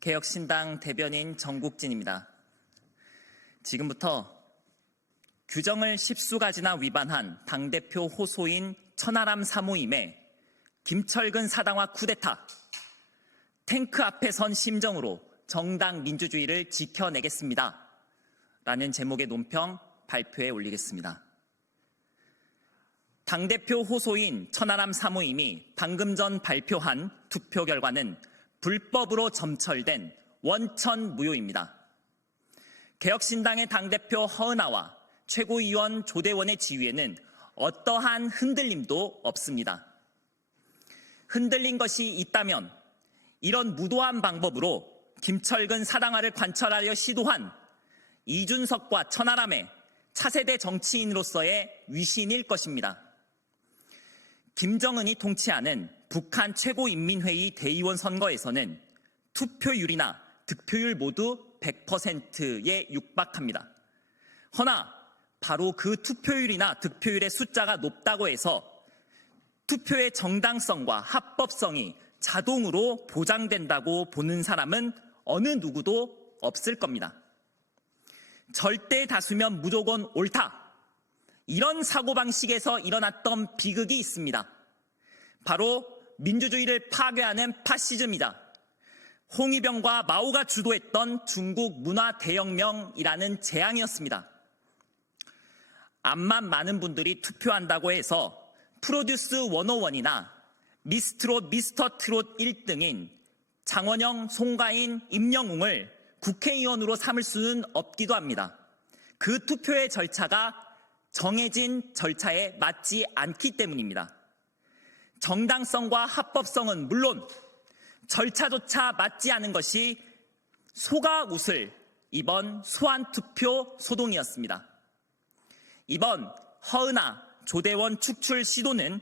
개혁신당 대변인 정국진입니다. 지금부터 규정을 10수가지나 위반한 당대표 호소인 천하람 사모임의 김철근 사당화 쿠데타, 탱크 앞에 선 심정으로 정당 민주주의를 지켜내겠습니다. 라는 제목의 논평 발표에 올리겠습니다. 당대표 호소인 천하람 사모임이 방금 전 발표한 투표 결과는 불법으로 점철된 원천 무효입니다. 개혁신당의 당대표 허은하와 최고위원 조대원의 지위에는 어떠한 흔들림도 없습니다. 흔들린 것이 있다면 이런 무도한 방법으로 김철근 사당화를 관철하려 시도한 이준석과 천하람의 차세대 정치인으로서의 위신일 것입니다. 김정은이 통치하는 북한 최고인민회의 대의원 선거에서는 투표율이나 득표율 모두 100%에 육박합니다. 허나 바로 그 투표율이나 득표율의 숫자가 높다고 해서 투표의 정당성과 합법성이 자동으로 보장된다고 보는 사람은 어느 누구도 없을 겁니다. 절대 다수면 무조건 옳다. 이런 사고방식에서 일어났던 비극이 있습니다. 바로 민주주의를 파괴하는 파시즘이다. 홍위병과 마오가 주도했던 중국 문화 대혁명이라는 재앙이었습니다. 암만 많은 분들이 투표한다고 해서 프로듀스 101이나 미스트롯 미스터 트롯 1등인 장원영, 송가인, 임영웅을 국회의원으로 삼을 수는 없기도 합니다. 그 투표의 절차가 정해진 절차에 맞지 않기 때문입니다. 정당성과 합법성은 물론 절차조차 맞지 않은 것이 소가 웃을 이번 소환투표 소동이었습니다. 이번 허은하, 조대원 축출 시도는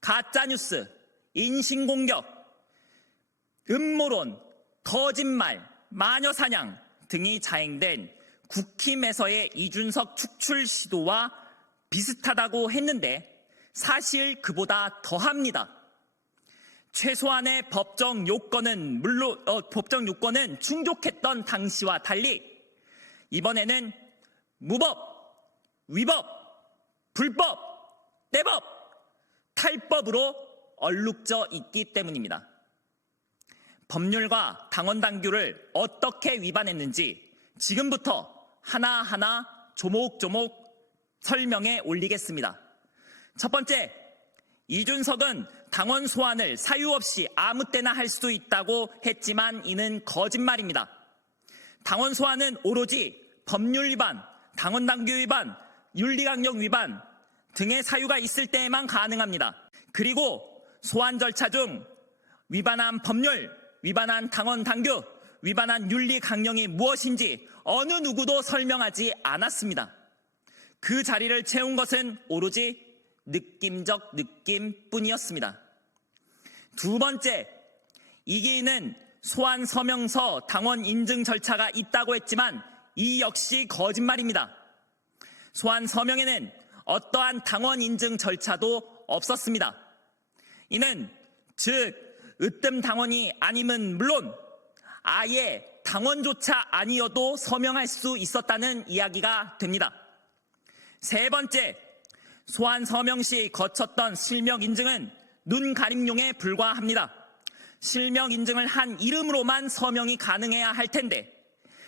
가짜뉴스, 인신공격, 음모론, 거짓말, 마녀사냥 등이 자행된 국힘에서의 이준석 축출 시도와 비슷하다고 했는데 사실 그보다 더합니다. 최소한의 법정 요건은 충족했던 당시와 달리 이번에는 무법, 위법, 불법, 떼법, 탈법으로 얼룩져 있기 때문입니다. 법률과 당원 당규를 어떻게 위반했는지 지금부터 하나하나 조목조목 설명해 올리겠습니다. 첫 번째, 이준석은 당원 소환을 사유 없이 아무 때나 할 수도 있다고 했지만 이는 거짓말입니다. 당원 소환은 오로지 법률 위반, 당원 당규 위반, 윤리강령 위반 등의 사유가 있을 때에만 가능합니다. 그리고 소환 절차 중 위반한 법률, 위반한 당원 당규, 위반한 윤리강령이 무엇인지 어느 누구도 설명하지 않았습니다. 그 자리를 채운 것은 오로지 느낌적 느낌뿐이었습니다. 두 번째, 이기인은 소환 서명서 당원 인증 절차가 있다고 했지만 이 역시 거짓말입니다. 소환 서명에는 어떠한 당원 인증 절차도 없었습니다. 이는 즉 으뜸 당원이 아님은 물론 아예 당원조차 아니어도 서명할 수 있었다는 이야기가 됩니다. 세 번째, 소환 서명 시 거쳤던 실명 인증은 눈 가림용에 불과합니다. 실명 인증을 한 이름으로만 서명이 가능해야 할 텐데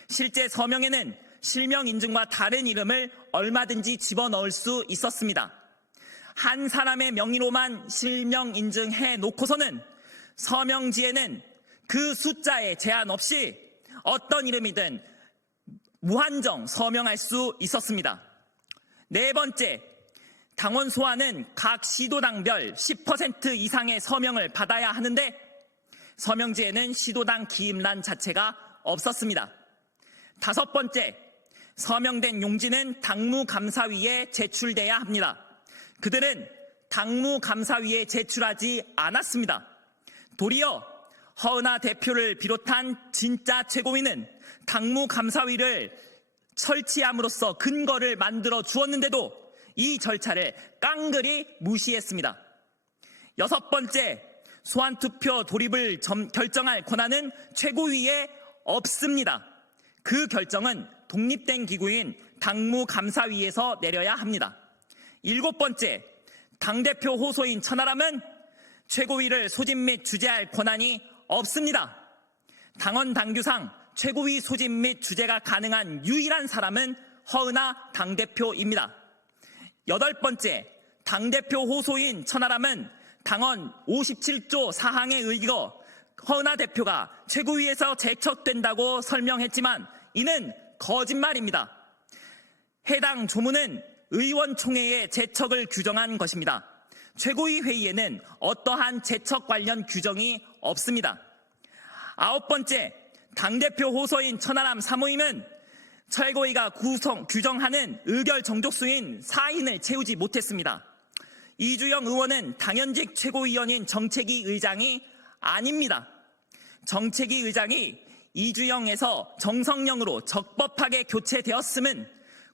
실제 서명에는 실명 인증과 다른 이름을 얼마든지 집어넣을 수 있었습니다. 한 사람의 명의로만 실명 인증해 놓고서는 서명지에는 그 숫자에 제한 없이 어떤 이름이든 무한정 서명할 수 있었습니다. 네 번째, 당원 소환은 각 시도당별 10% 이상의 서명을 받아야 하는데 서명지에는 시도당 기입란 자체가 없었습니다. 다섯 번째, 서명된 용지는 당무감사위에 제출돼야 합니다. 그들은 당무감사위에 제출하지 않았습니다. 도리어 허은하 대표를 비롯한 진짜 최고위는 당무감사위를 설치함으로써 근거를 만들어 주었는데도 이 절차를 깡그리 무시했습니다. 여섯 번째, 소환투표 돌입을 결정할 권한은 최고위에 없습니다. 그 결정은 독립된 기구인 당무감사위에서 내려야 합니다. 7번째, 당대표 호소인 천하람은 최고위를 소집 및 주재할 권한이 없습니다. 당원 당규상 최고위 소집 및 주재가 가능한 유일한 사람은 허은하 당대표입니다. 8번째, 당대표 호소인 천하람은 당원 57조 4항에 의거 허은하 대표가 최고위에서 제척된다고 설명했지만 이는 거짓말입니다. 해당 조문은 의원총회의 제척을 규정한 것입니다. 최고위 회의에는 어떠한 제척 관련 규정이 없습니다. 9번째, 당대표 호소인 천하람 사무임은 최고위가 규정하는 의결 정족수인 4인을 채우지 못했습니다. 이주영 의원은 당연직 최고위원인 정책위 의장이 아닙니다. 정책위 의장이 이주영에서 정성영으로 적법하게 교체되었음은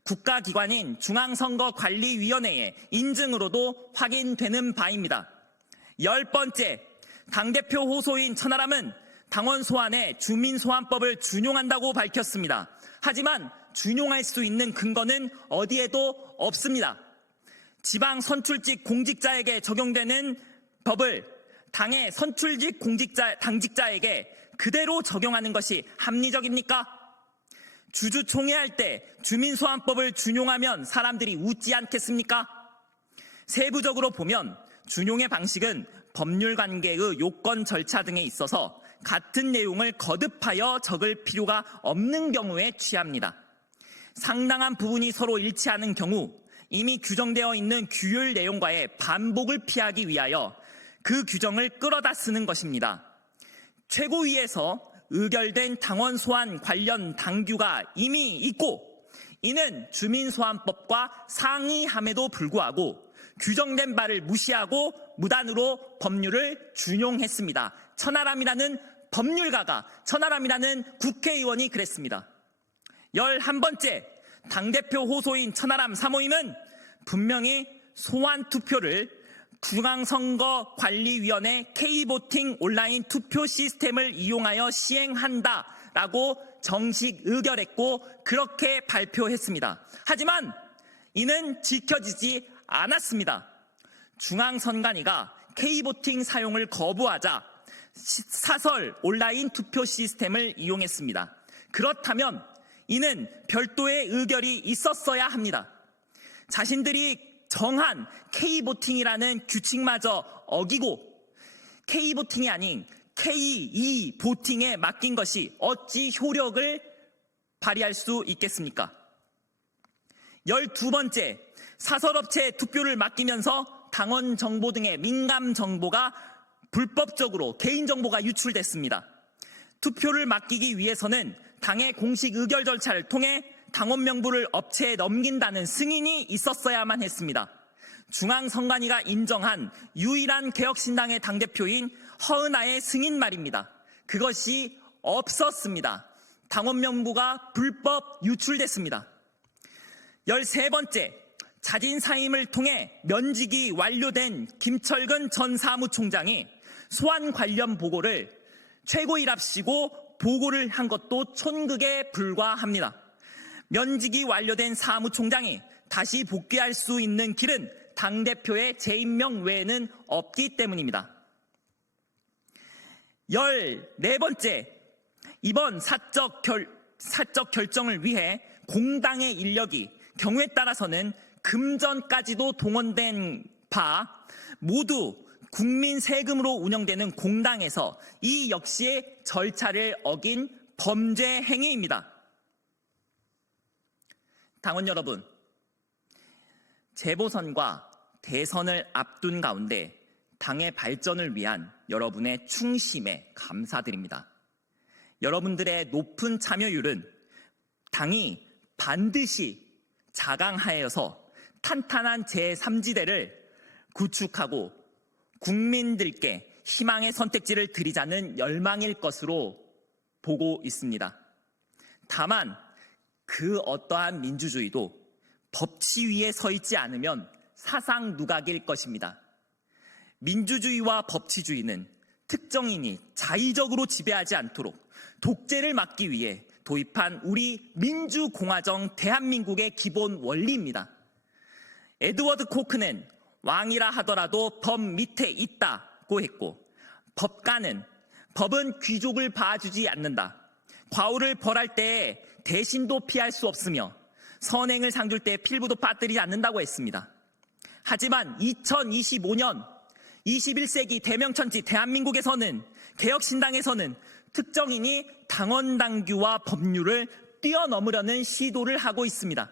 국가기관인 중앙선거관리위원회의 인증으로도 확인되는 바입니다. 10번째, 당대표 호소인 천하람은 당원 소환에 주민소환법을 준용한다고 밝혔습니다. 하지만 준용할 수 있는 근거는 어디에도 없습니다. 지방 선출직 공직자에게 적용되는 법을 당의 선출직 당직자에게 그대로 적용하는 것이 합리적입니까? 주주총회할 때 주민소환법을 준용하면 사람들이 웃지 않겠습니까? 세부적으로 보면 준용의 방식은 법률 관계의 요건 절차 등에 있어서 같은 내용을 거듭하여 적을 필요가 없는 경우에 취합니다. 상당한 부분이 서로 일치하는 경우 이미 규정되어 있는 규율 내용과의 반복을 피하기 위하여 그 규정을 끌어다 쓰는 것입니다. 최고위에서 의결된 당원 소환 관련 당규가 이미 있고 이는 주민소환법과 상이함에도 불구하고 규정된 바를 무시하고 무단으로 법률을 준용했습니다. 천하람이라는 법률가가, 천하람이라는 국회의원이 그랬습니다. 11번째, 당대표 호소인 천하람 사모임은 분명히 소환투표를 중앙선거관리위원회 K보팅 온라인 투표 시스템을 이용하여 시행한다라고 정식 의결했고 그렇게 발표했습니다. 하지만 이는 지켜지지 않았습니다. 중앙선관위가 K보팅 사용을 거부하자 사설 온라인 투표 시스템을 이용했습니다. 그렇다면 이는 별도의 의결이 있었어야 합니다. 자신들이 정한 K보팅이라는 규칙마저 어기고 K보팅이 아닌 K2보팅에 맡긴 것이 어찌 효력을 발휘할 수 있겠습니까? 12번째, 사설업체에 투표를 맡기면서 당원 정보 등의 민감 정보가 불법적으로 개인정보가 유출됐습니다. 투표를 맡기기 위해서는 당의 공식 의결 절차를 통해 당원 명부를 업체에 넘긴다는 승인이 있었어야만 했습니다. 중앙선관위가 인정한 유일한 개혁신당의 당대표인 허은하의 승인 말입니다. 그것이 없었습니다. 당원 명부가 불법 유출됐습니다. 13번째, 자진 사임을 통해 면직이 완료된 김철근 전 사무총장이 소환 관련 보고를 최고위랍시고 보고를 한 것도 촌극에 불과합니다. 면직이 완료된 사무총장이 다시 복귀할 수 있는 길은 당대표의 재임명 외에는 없기 때문입니다. 14번째, 이번 사적 결정을 위해 공당의 인력이 경우에 따라서는 금전까지도 동원된 바 모두 국민 세금으로 운영되는 공당에서 이 역시의 절차를 어긴 범죄 행위입니다. 당원 여러분, 재보선과 대선을 앞둔 가운데 당의 발전을 위한 여러분의 충심에 감사드립니다. 여러분들의 높은 참여율은 당이 반드시 자강하여서 탄탄한 제3지대를 구축하고 국민들께 희망의 선택지를 드리자는 열망일 것으로 보고 있습니다. 다만 그 어떠한 민주주의도 법치 위에 서 있지 않으면 사상 누각일 것입니다. 민주주의와 법치주의는 특정인이 자의적으로 지배하지 않도록 독재를 막기 위해 도입한 우리 민주공화정 대한민국의 기본 원리입니다. 에드워드 코크는 왕이라 하더라도 법 밑에 있다고 했고, 법은 귀족을 봐주지 않는다. 과오를 벌할 때 대신도 피할 수 없으며 선행을 상줄 때 필부도 빠뜨리지 않는다고 했습니다. 하지만 2025년 21세기 대명천지 대한민국에서는, 개혁신당에서는 특정인이 당원당규와 법률을 뛰어넘으려는 시도를 하고 있습니다.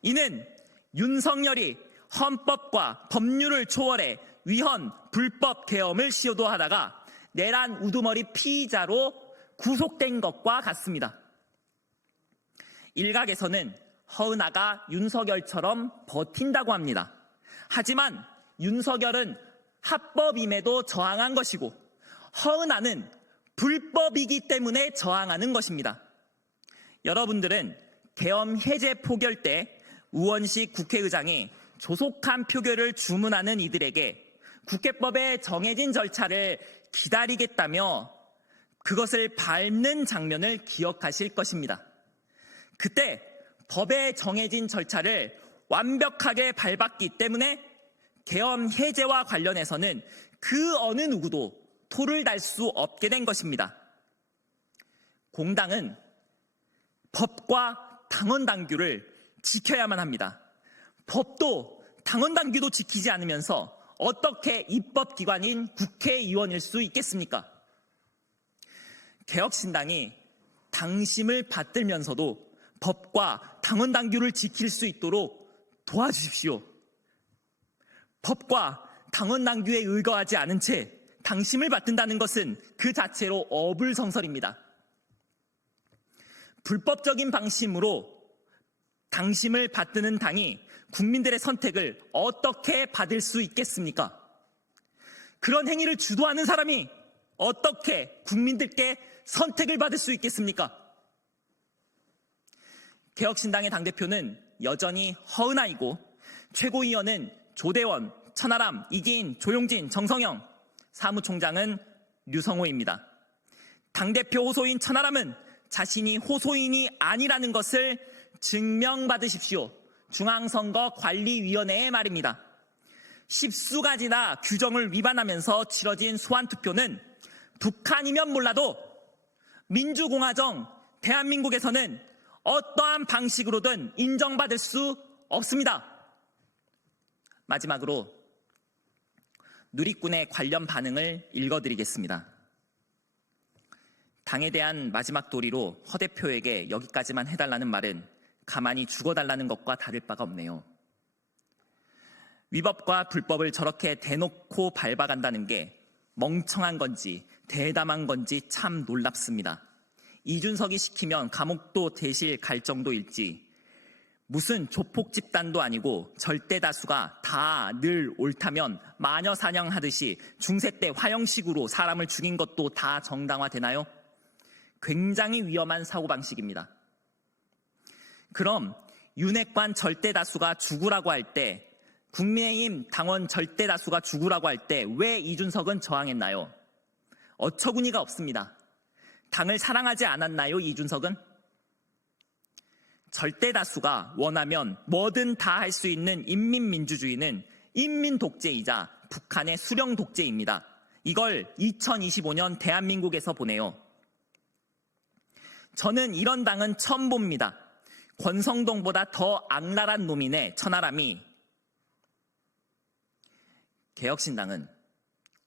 이는 윤석열이 헌법과 법률을 초월해 위헌, 불법 계엄을 시도하다가 내란 우두머리 피의자로 구속된 것과 같습니다. 일각에서는 허은하가 윤석열처럼 버틴다고 합니다. 하지만 윤석열은 합법임에도 저항한 것이고, 허은하는 불법이기 때문에 저항하는 것입니다. 여러분들은 계엄 해제 포결 때 우원식 국회의장이 조속한 표결을 주문하는 이들에게 국회법에 정해진 절차를 기다리겠다며 그것을 밟는 장면을 기억하실 것입니다. 그때 법에 정해진 절차를 완벽하게 밟았기 때문에 계엄 해제와 관련해서는 그 어느 누구도 토를 달 수 없게 된 것입니다. 공당은 법과 당원당규를 지켜야만 합니다. 법도 당원당규도 지키지 않으면서 어떻게 입법기관인 국회의원일 수 있겠습니까? 개혁신당이 당심을 받들면서도 법과 당원당규를 지킬 수 있도록 도와주십시오. 법과 당원당규에 의거하지 않은 채 당심을 받든다는 것은 그 자체로 어불성설입니다. 불법적인 방심으로 당심을 받드는 당이 국민들의 선택을 어떻게 받을 수 있겠습니까? 그런 행위를 주도하는 사람이 어떻게 국민들께 선택을 받을 수 있겠습니까? 개혁신당의 당대표는 여전히 허은하이고, 최고위원은 조대원, 천하람, 이기인, 조용진, 정성영, 사무총장은 류성호입니다. 당대표 호소인 천하람은 자신이 호소인이 아니라는 것을 증명받으십시오. 중앙선거관리위원회의 말입니다. 10수가지나 규정을 위반하면서 치러진 소환투표는 북한이면 몰라도 민주공화정 대한민국에서는 어떠한 방식으로든 인정받을 수 없습니다. 마지막으로 누리꾼의 관련 반응을 읽어드리겠습니다. 당에 대한 마지막 도리로 허 대표에게 여기까지만 해달라는 말은 가만히 죽어달라는 것과 다를 바가 없네요. 위법과 불법을 저렇게 대놓고 밟아간다는 게 멍청한 건지 대담한 건지 참 놀랍습니다. 이준석이 시키면 감옥도 대실 갈 정도일지, 무슨 조폭 집단도 아니고 절대 다수가 다 늘 옳다면 마녀 사냥하듯이 중세 때 화형식으로 사람을 죽인 것도 다 정당화되나요? 굉장히 위험한 사고방식입니다. 그럼 윤핵관 절대 다수가 죽으라고 할 때, 국민의힘 당원 절대 다수가 죽으라고 할 때 왜 이준석은 저항했나요? 어처구니가 없습니다. 당을 사랑하지 않았나요, 이준석은? 절대 다수가 원하면 뭐든 다 할 수 있는 인민민주주의는 인민 독재이자 북한의 수령 독재입니다. 이걸 2025년 대한민국에서 보네요. 저는 이런 당은 처음 봅니다. 권성동보다 더 악랄한 놈이네, 천하람이. 개혁신당은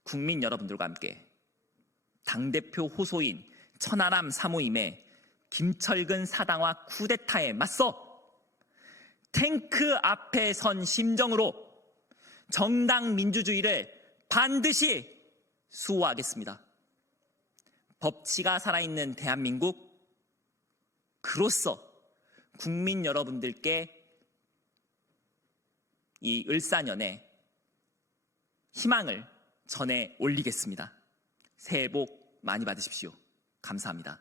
국민 여러분들과 함께 당대표 호소인 천하람 사모임의 김철근 사당화 쿠데타에 맞서 탱크 앞에 선 심정으로 정당 민주주의를 반드시 수호하겠습니다. 법치가 살아있는 대한민국, 그로써 국민 여러분들께 이 을사년에 희망을 전해 올리겠습니다. 새해 복 많이 받으십시오. 감사합니다.